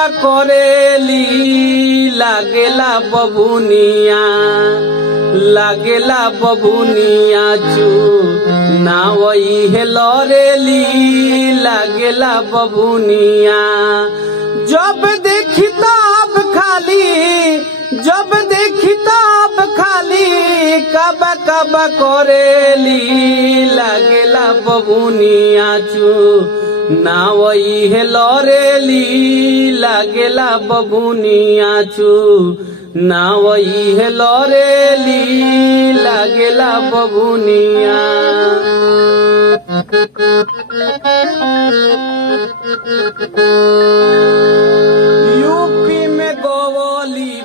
कबा करेली लागेला बबुनिया चू ना वही है लरेली लागेला बबुनिया जब देखी तब खाली कबा कबा करेली लागेला बबुनिया चू ना वही है लरेली लागेला बबुनिया चू ना वही है लरेली लागेला बबुनिया। यूपी में गोवली